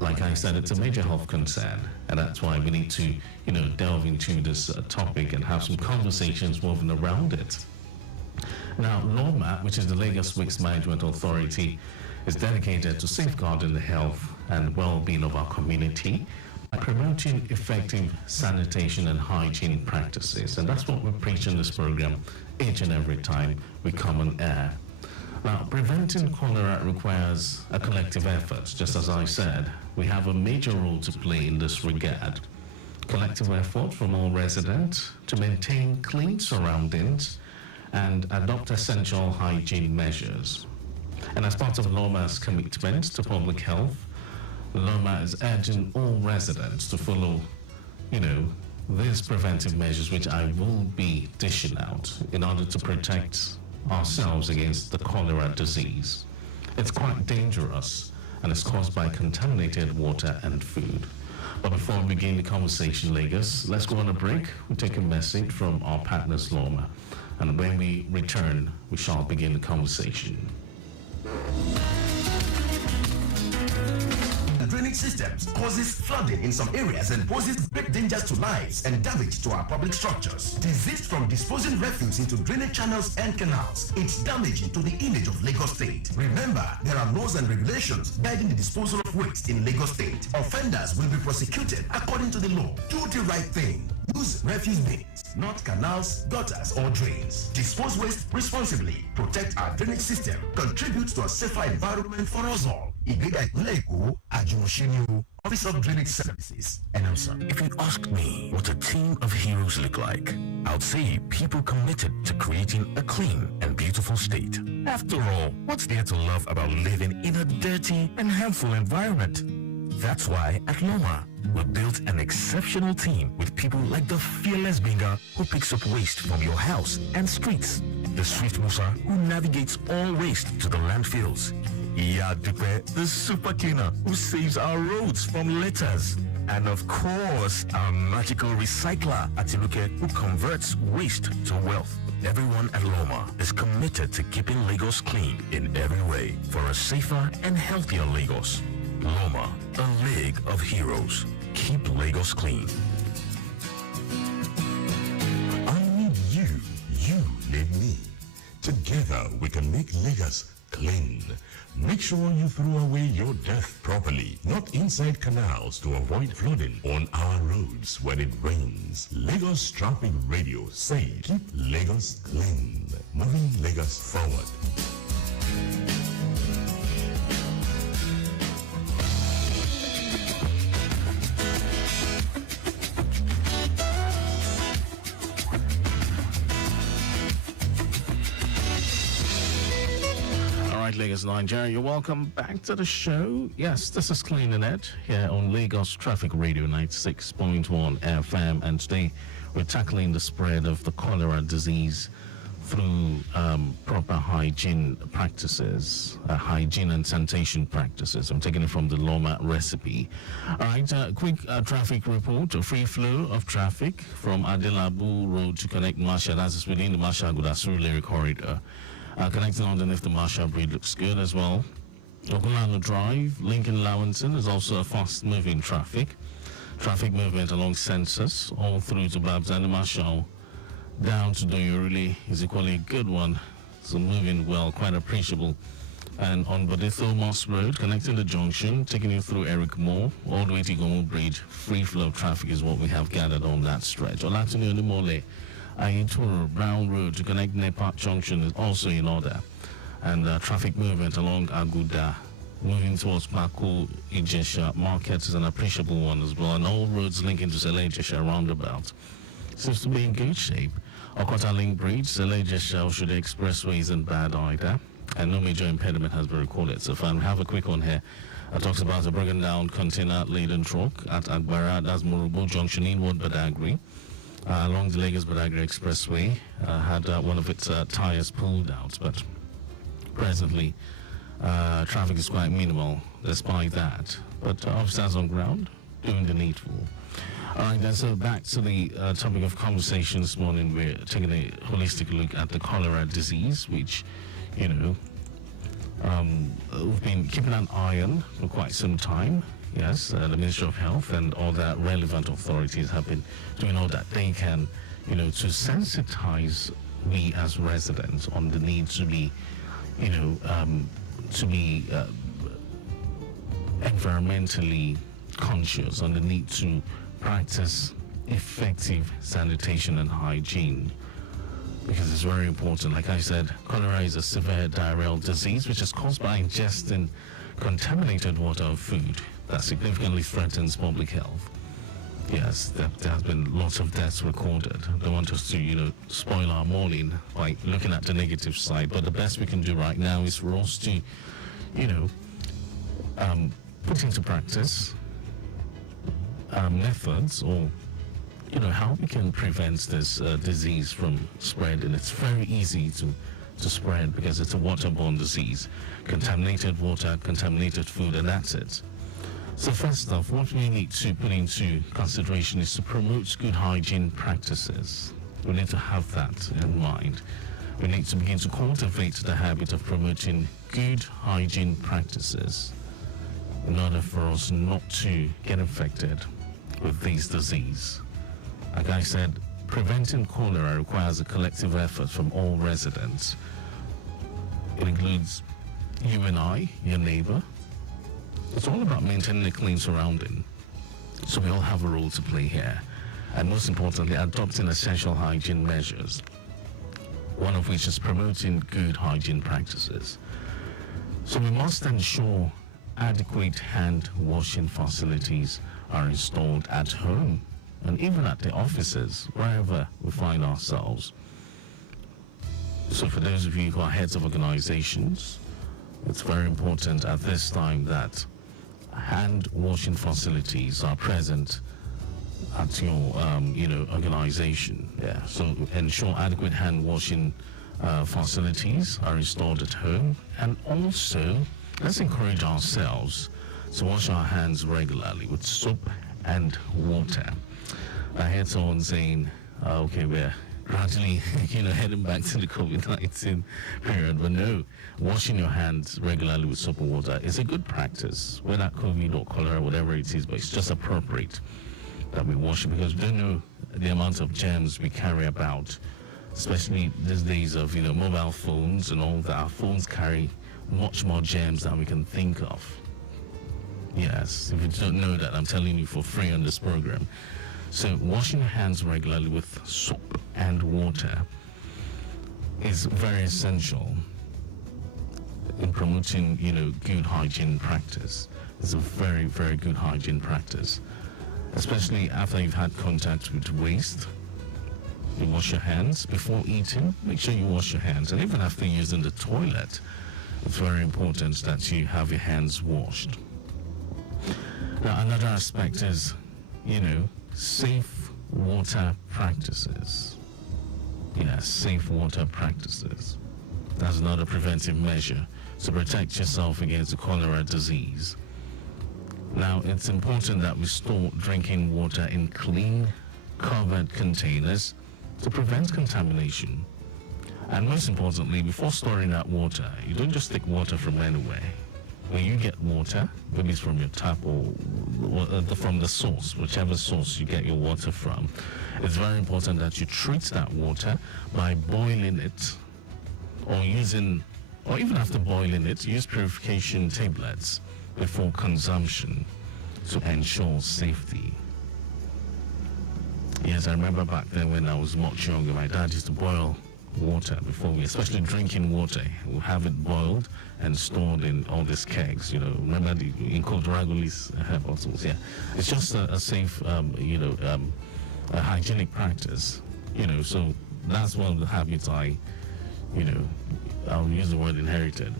like I said, it's a major health concern, and that's why we need to, delve into this topic and have some conversations moving around it. Now, LOMA, which is the Lagos Waste Management Authority, is dedicated to safeguarding the health and well-being of our community by promoting effective sanitation and hygiene practices. And that's what we preach in this program each and every time we come on air. Now, preventing cholera requires a collective effort. Just as I said, we have a major role to play in this regard. Collective effort from all residents to maintain clean surroundings and adopt essential hygiene measures. And as part of LOMA's commitment to public health, LOMA is urging all residents to follow, these preventive measures which I will be dishing out in order to protect ourselves against the cholera disease. It's quite dangerous and it's caused by contaminated water and food. But before we begin the conversation, Lagos, let's go on a break. We'll take a message from our partners, LOMA. And when we return, we shall begin the conversation. Drainage systems causes flooding in some areas and poses great dangers to lives and damage to our public structures. Disease from disposing refuse into drainage channels and canals. It's damaging to the image of Lagos State. Remember, there are laws and regulations guiding the disposal of waste in Lagos State. Offenders will be prosecuted according to the law. Do the right thing. Use refuse bins, not canals, gutters, or drains. Dispose waste responsibly. Protect our drainage system. Contribute to a safer environment for us all. Office of Drainage Services, announcer. If you asked me what a team of heroes look like, I'd say people committed to creating a clean and beautiful state. After all, what's there to love about living in a dirty and harmful environment? That's why at LOMA, we built an exceptional team with people like the fearless Binga who picks up waste from your house and streets, the swift Musa who navigates all waste to the landfills, Dupe, the super cleaner who saves our roads from litters, and of course, our magical recycler, Atiluke, who converts waste to wealth. Everyone at LOMA is committed to keeping Lagos clean in every way for a safer and healthier Lagos. LOMA, a league of heroes. Keep Lagos clean. I need you, you need me. Together we can make Lagos clean. Make sure you throw away your death properly, not inside canals to avoid flooding on our roads when it rains. Lagos Traffic Radio say keep Lagos clean, moving Lagos forward. Lagos, Nigeria, you're welcome back to the show. Yes, this is Clean and Ed here on Lagos Traffic Radio 96.1 FM, and today we're tackling the spread of the cholera disease through proper hygiene practices, hygiene and sanitation practices. I'm taking it from the LOMA recipe. All right, quick traffic report. A free flow of traffic from Adelabu Road to connect Masha. That's within the Masha-Gudasuru corridor. Connecting underneath the Marshall Bridge looks good as well. Okulano Drive, Lincoln Lawenson is also a fast-moving traffic. Traffic movement along Census, all through to Babs and the Marshall, down to Doyoruli is equally a good one. So moving well, quite appreciable. And on Boditho Moss Road, connecting the junction, taking you through Eric Moore, all the way to Gomo Bridge. Free flow of traffic is what we have gathered on that stretch. Olatuni Onimole, Ayitoro Brown Road to connect Nepa Junction is also in order. And traffic movement along Aguda, moving towards Paku Ijesha Market is an appreciable one as well. And all roads linking to Sele Ijesha roundabout seems to be in good shape. Okota Link Bridge, Sele Ijesha Oshude Expressway isn't bad either. And no major impediment has been recorded. So far, we have a quick one here. It talks about a broken down container laden truck at Agbara, that's Murubo Junction, inward Badagry. Along the Lagos Badagry Expressway, had one of its tires pulled out, but presently traffic is quite minimal despite that. But officers on ground doing the needful. All right, then, so back to the topic of conversation this morning. We're taking a holistic look at the cholera disease, which, We've been keeping an eye on for quite some time. Yes, the Ministry of Health and all the relevant authorities have been doing all that they can, to sensitize we as residents on the need to be, environmentally conscious, on the need to practice effective sanitation and hygiene. Because it's very important. Like I said, cholera is a severe diarrheal disease which is caused by ingesting contaminated water or food that significantly threatens public health. Yes, there has been lots of deaths recorded. I don't want us to, spoil our morning by looking at the negative side, but the best we can do right now is for us to, put into practice methods or how we can prevent this disease from spreading. It's very easy to spread because it's a waterborne disease. Contaminated water, contaminated food, and that's it. So first off, what we need to put into consideration is to promote good hygiene practices. We need to have that in mind. We need to begin to cultivate the habit of promoting good hygiene practices in order for us not to get infected with this disease. Like I said, preventing cholera requires a collective effort from all residents. It includes you and I, your neighbor. It's all about maintaining a clean surrounding. So we all have a role to play here. And most importantly, adopting essential hygiene measures, one of which is promoting good hygiene practices. So we must ensure adequate hand washing facilities are installed at home and even at the offices, wherever we find ourselves. So for those of you who are heads of organizations, it's very important at this time that hand washing facilities are present at your organization. Yeah. So ensure adequate hand washing facilities are installed at home, and also let's encourage ourselves to wash our hands regularly with soap and water. I heard someone saying, okay, we're gradually, heading back to the COVID-19 period. But no, washing your hands regularly with soap and water is a good practice, whether COVID or cholera, whatever it is, but it's just appropriate that we wash it because we don't know the amount of germs we carry about, especially these days of, mobile phones and all that. Our phones carry much more germs than we can think of. Yes, if you don't know that, I'm telling you for free on this program. So washing your hands regularly with soap and water is very essential in promoting, good hygiene practice. It's a very, very good hygiene practice, especially after you've had contact with waste. You wash your hands before eating. Make sure you wash your hands, and even after using the toilet, it's very important that you have your hands washed. Now, another aspect is, safe water practices. Yes, safe water practices. That's another preventive measure to protect yourself against the cholera disease. Now, it's important that we store drinking water in clean, covered containers to prevent contamination. And most importantly, before storing that water, you don't just take water from anywhere. When you get water, maybe it's from your tap or from the source, whichever source you get your water from, it's very important that you treat that water by boiling it or even after boiling it, use purification tablets before consumption to ensure safety. Yes, I remember back then when I was much younger, my dad used to boil water before especially drinking water. We'll have it boiled and stored in all these kegs, remember in cold Ragolis bottles. Yeah, it's just a safe, a hygienic practice, so that's one of the habits I'll use the word inherited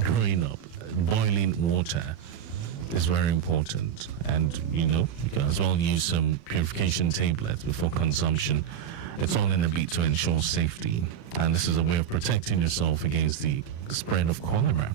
growing up. Boiling water is very important, and you can as well use some purification tablets before consumption. It's all in a bid to ensure safety, and this is a way of protecting yourself against the spread of cholera.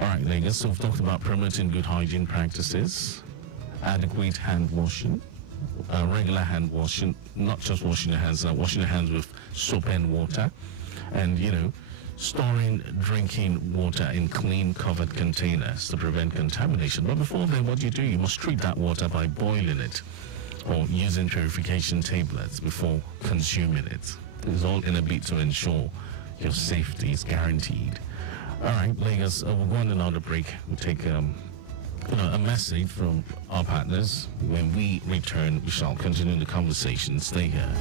All right, Lagos, so we've talked about promoting good hygiene practices, adequate hand washing, regular hand washing, not just washing your hands, washing your hands with soap and water, and, storing drinking water in clean covered containers to prevent contamination. But before then, what do? You must treat that water by boiling it or using purification tablets before consuming it. It's all in a bid to ensure your safety is guaranteed. All right, Lagos, we're going on another break. We'll take a message from our partners. When we return, we shall continue the conversation. Stay here.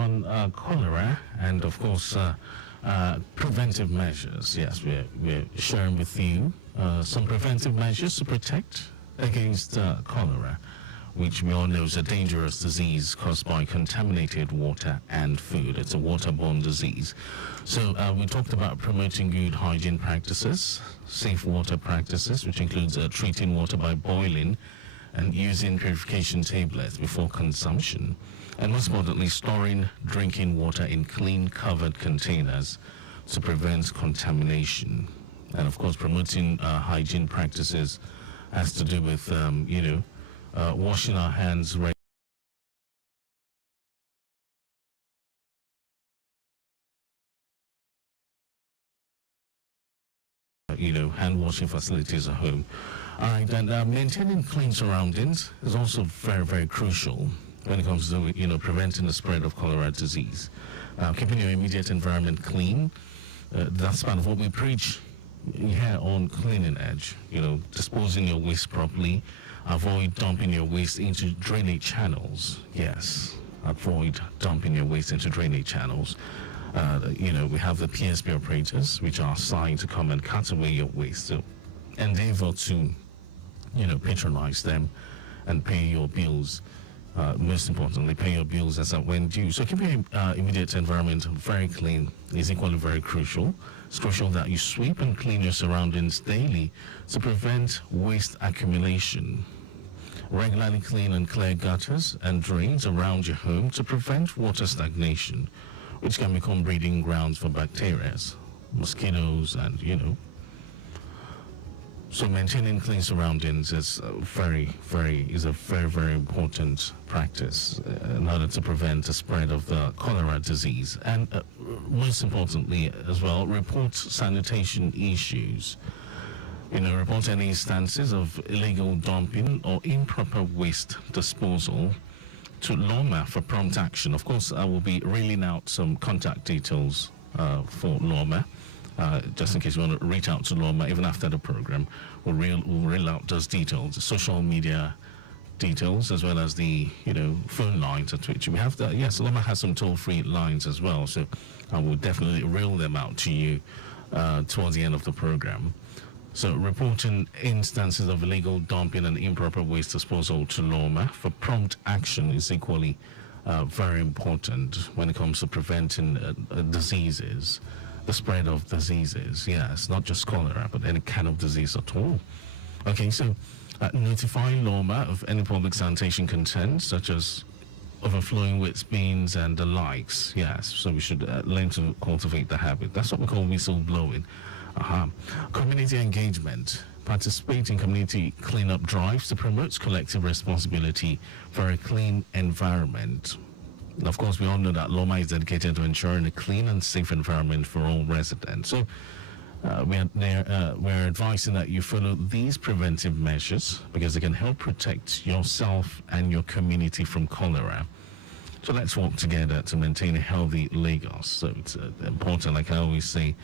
On cholera and, of course, preventive measures. Yes, we're sharing with you some preventive measures to protect against cholera, which we all know is a dangerous disease caused by contaminated water and food. It's a waterborne disease. So we talked about promoting good hygiene practices, safe water practices, which includes treating water by boiling and using purification tablets before consumption. And most importantly, storing drinking water in clean covered containers to prevent contamination. And of course, promoting hygiene practices has to do with, washing our hands regularly. Hand washing facilities at home. All right, and maintaining clean surroundings is also very, very crucial when it comes to, preventing the spread of cholera disease. Keeping your immediate environment clean, that's part of what we preach here on Cleaning Edge. Disposing your waste properly, avoid dumping your waste into drainage channels. Yes, avoid dumping your waste into drainage channels. We have the PSP operators, which are assigned to come and cut away your waste. So endeavor to, patronize them and pay your bills. Most importantly, pay your bills as and when due. So keeping your immediate environment very clean is equally very crucial. It's crucial that you sweep and clean your surroundings daily to prevent waste accumulation. Regularly clean and clear gutters and drains around your home to prevent water stagnation, which can become breeding grounds for bacteria, mosquitoes, and, So maintaining clean surroundings is a very, very important practice in order to prevent the spread of the cholera disease, and most importantly as well, report sanitation issues. Report any instances of illegal dumping or improper waste disposal to LOMA for prompt action. Of course, I will be reeling out some contact details for LOMA. Just in case you want to reach out to LOMA even after the program, we'll reel out those details, the social media details, as well as the phone lines at which we have that. Yes, LOMA has some toll-free lines as well, so I will definitely reel them out to you towards the end of the program. So reporting instances of illegal dumping and improper waste disposal to LOMA for prompt action is equally very important when it comes to preventing diseases. The spread of diseases, yes, not just cholera, but any kind of disease at all. Okay, so notifying LOMA of any public sanitation concerns, such as overflowing waste bins and the likes, yes, so we should learn to cultivate the habit. That's what we call whistleblowing. Community engagement. Participate in community cleanup drives to promote collective responsibility for a clean environment. Of course, we all know that LOMA is dedicated to ensuring a clean and safe environment for all residents. So we're advising that you follow these preventive measures because they can help protect yourself and your community from cholera. So let's work together to maintain a healthy Lagos. So it's important, like I always say,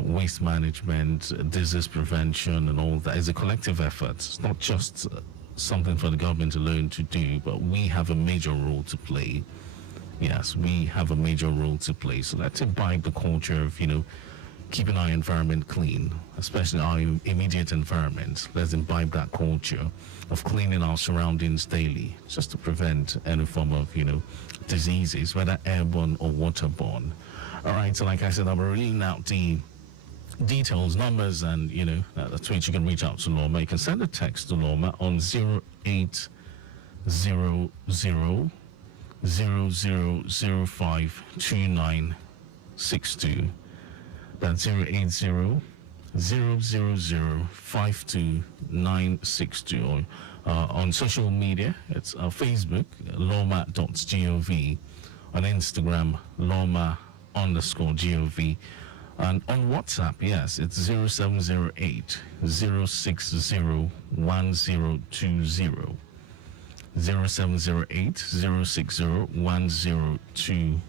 waste management, disease prevention, and all that is a collective effort. It's not just something for the government alone to do, but we have a major role to play. Yes, we have a major role to play. So let's imbibe the culture of, keeping our environment clean, especially our immediate environment. Let's imbibe that culture of cleaning our surroundings daily, just to prevent any form of, diseases, whether airborne or waterborne. All right, so like I said, I'm reading out the details, numbers, and, that's which you can reach out to LOMA. You can send a text to LOMA on 0800 00052962. That's 080-000-52962. On social media, it's Facebook, loma.gov. On Instagram, loma_gov. And on WhatsApp, yes, it's 0708 060 1020. 0708 060 1020.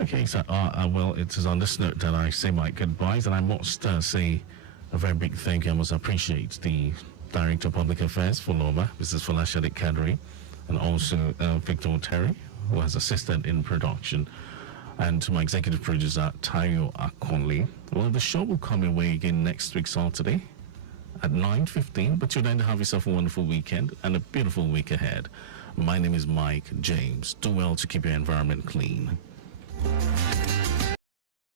Okay, so well, it is on this note that I say my goodbyes, and I must say a very big thank you. I must appreciate the Director of Public Affairs for LOMA, Mrs. Folashade Kadri, and also Victor Terry, who has assisted in production, and to my executive producer, Tayo Akonli. Well, the show will come away again next week, Saturday, at 9:15, but you'll then have yourself a wonderful weekend and a beautiful week ahead. My name is Mike James. Do well to keep your environment clean.